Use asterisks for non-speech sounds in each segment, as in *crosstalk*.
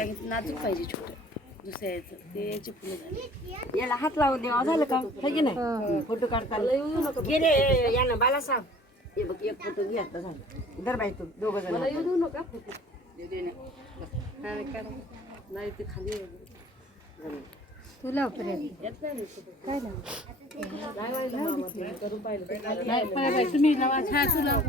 काय नाजूक पाहिजे छोटं. दुसऱ्या याचं ते याची फुलं झाली. याला हात लावून देवा. झालं का? है की नाही? फोटो काढताना घे रे यानं बाला हे बघ एक फोटो घे आता झालं. दर बाई तू दोघं जण. नाही ते खाली तुला काय तुम्ही लावा. छान लावा.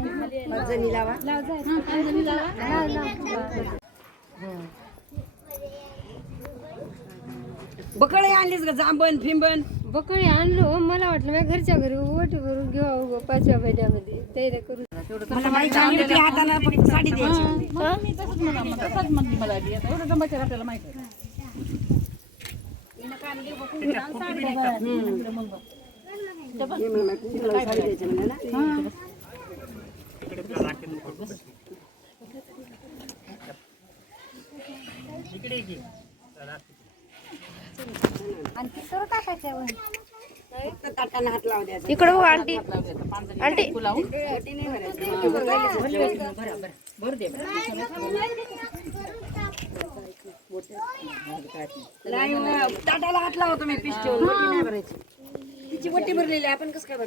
बकळे आणलीस का जांबन फिंबन बकळी आणलो. मला वाटलं मी घरच्या घरी ओटी भरून घेऊ उगं पाचव्या महिन्यामध्ये तयारी करू मला माहिती आहे, ती हाताला फक्त साडी द्यायची. मी तसंच म्हणा तसंच म्हणली मला आधी. आता एवढं जमायचं आपल्याला माहिती आहे. हे म्हणलं, तुला साडी द्यायची म्हणलं ना. आणखी सर्व ताटानं हात लावू द्यायचा इकडं बघ आंटी. आंटी. नाही ताटाला हात लावतो मी पिस ठेवून वटी नाही भरायची तिची वटी भरलेली आहे, आपण कसं काय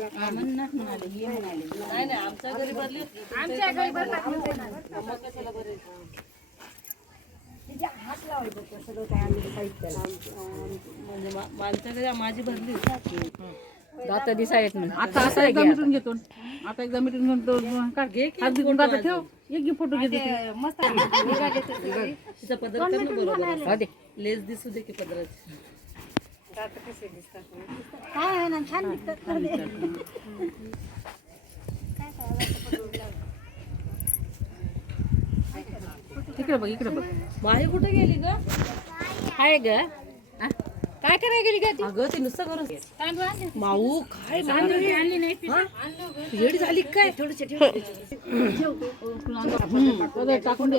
नाही आमच्या घरी भरली आमच्या घरी तिच्या म्हणजे माझी भरली. होती आता दिसा येत आता असं एकदा मिटून घेतो. आता एकदा मिटून घेऊन तो काढ घे हात घेऊन काढ ठेव. एक फोटो घे मस्त *laughs* तिचा पदर लेस दिसू दे की पदराची. काय आहे ना छान दिसतात. इकडे बघ इकडे बघ. माही कुठे गेली ग? हाय ग. काय करायला गेली का ती? अगं ती नुसतं करून माऊ काय आणली नाही येडी झाली काय? थोडीशी ठेव टाकून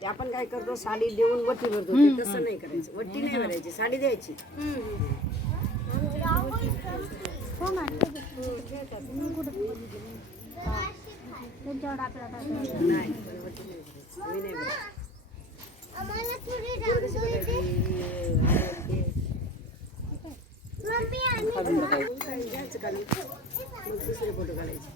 ते आपण काय करतो साडी देऊन वटी भरतो. तसं नाही करायचं. वटी नाही भरायची साडी द्यायची. नाही वटी नाही भरायची. मी नाही भरायची. पोरं कशी बघायची? हे, घ्यायचं काढून. मग दुसरे फोटो काढायचे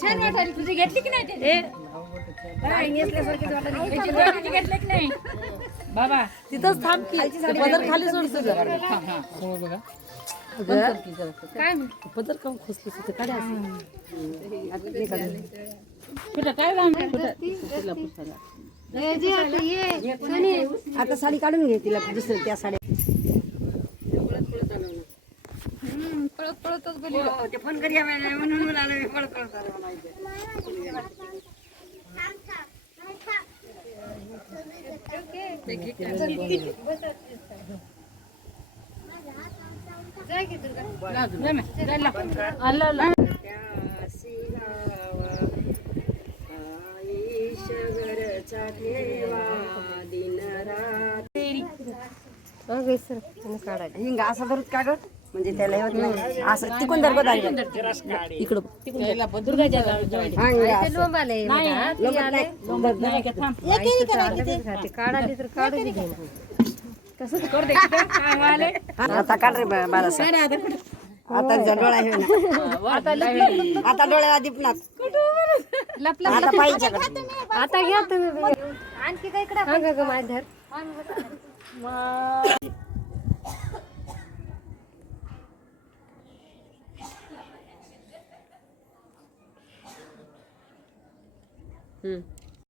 छान वाटायला तुझी घेतली की नाही घेतली की नाही बाबा तिथंच थांब की पदर खाली सोडतो बघा काय पदर काम खोसली तिथे काढ्या कुठं काय आता साडी काढून घे तिला दुसरी त्या साड्या. पळत पळतच गेली हो, ते फोन करी म्हणून मला आलं मी पळत पळत आलं म्हणायचं. जाय की दुर्गा त्यासी गावा, आईश घरचा ठेवा दिन रात अगं सर काढायला हिंग असं धरत का ग म्हणजे त्याला येत नाही. असं तिकून धर बघा. इकडं *laughs* आता काढ रे. आता डोळा हे ना आता डोळ्याला दिपणार लप आता पाहिजे. आता घ्या तुम्ही आणखी काय इकडे माझ्या धर हम्म